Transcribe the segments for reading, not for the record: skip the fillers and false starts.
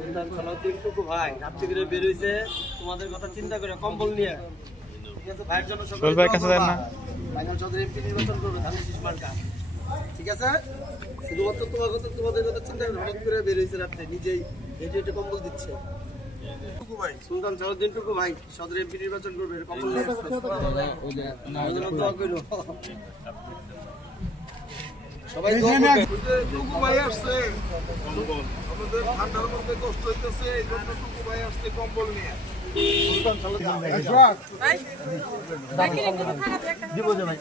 সুলতান সালাউদ্দিন টুকু ভাই রাত্রি করে বের হইছে তোমাদের কথা চিন্তা করে কম্বল নিয়ে। ঠিক আছে, ভাইয়ের জন্য সবাই ভাই কাছে যান না। ফাইনাল চৌধুরী এমপি নির্বাচন করবে ধানের শীষ মার্কা। ঠিক আছে, শুধুমাত্র তোমাদের কথা চিন্তা করে হঠাৎ করে বের হইছে রাত্রে, নিজেই হেঁটে হেঁটে কম্বল দিচ্ছে। টুকু ভাই, সুলতান সালাউদ্দিন টুকু ভাই সদর এমপি নির্বাচন করবে, কম্বল নিয়ে আসছে। দোয়া করো সবাই, দোয়া করবে। টুকু ভাই আসছে, আমাদের ঠান্ডার মধ্যে কষ্ট হইতেছে, এই জন্য টুকু ভাই আসছে কম্বল নিয়ে। দিব যে ভাই,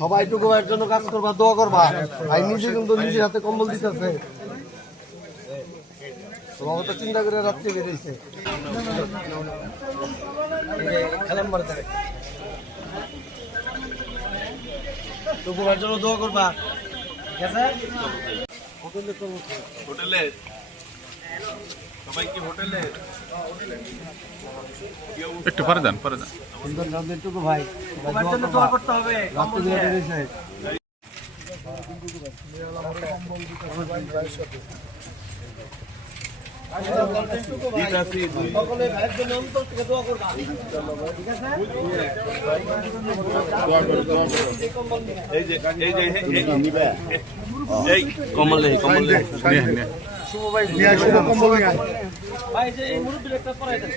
সবাই টুকু ভাইয়ের জন্য কাজ করবা, দোয়া করবা। ভাই নিজে কিন্তু নিজের হাতে কম্বল দিতেছে, তোমার কথা চিন্তা করে রাত্রে বেরিয়েছে। খেলাম মারতে টুকু ভাইয়ের জন্য দোয়া করবা। ঠিক আছে, হোটেলে সবাই কি হোটেলে? একটু পরে যান, পরে যান। সুন্দর রামদের টুকু ভাই, তোমার জন্য দোয়া করতে হবে। রাত্রে বেরিয়েছে সকলে ভাইয়ের জন্য অন্তর থেকে দোয়া করবা। ঠিক আছে, এই কম্বল নেই, কম্বল নেই। শুভ ভাই ভাই যে এই মুরব্বীর একটা পড়াই দেন।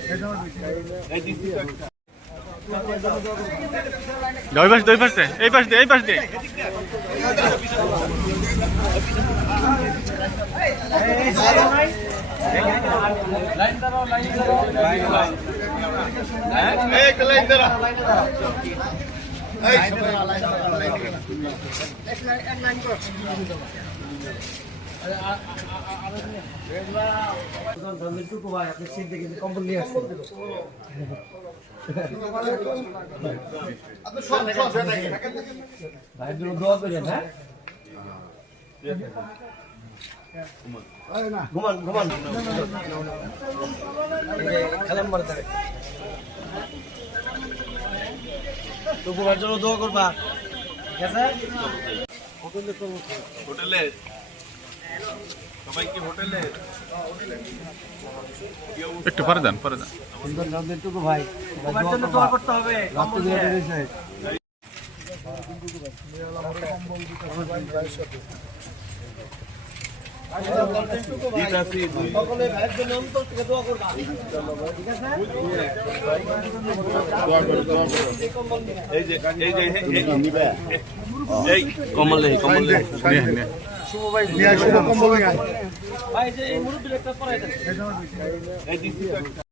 ওই পাশ দিয়ে, ওই পাশ দিয়ে, এই পাশ দিয়ে, এই পাশ দিয়ে। লাইন দাঁড়াও, লাইন দাঁড়াও, লাইন দাঁড়াও। এক লাইন দাঁড়া। টুকু ভাই আপনি সিট দেখে কম্বল নিয়ে আসছেন। ভাইয়ের জন্য দোয়া করেন। হ্যাঁ, ঘুমান ঘুমান, খেলাম মারতে টুকু ভাইয়ের জন্য দোয়া করবা। ঠিক আছে, হোটেলে সবাই কি হোটেলে? একটু পরে যান, পরে যান। সুন্দর রামদের টুকু ভাই, তোমার জন্য দোয়া করতে হবে। রাত্রে বেরিয়েছে সকলে ভাইয়ের জন্য অন্তর থেকে দোয়া করবা। ঠিক আছে, এই কম্বল নেই, কম্বল নেই। শুভ ভাই ভাই যে এই মুরব্বীর একটা পড়াই দেন।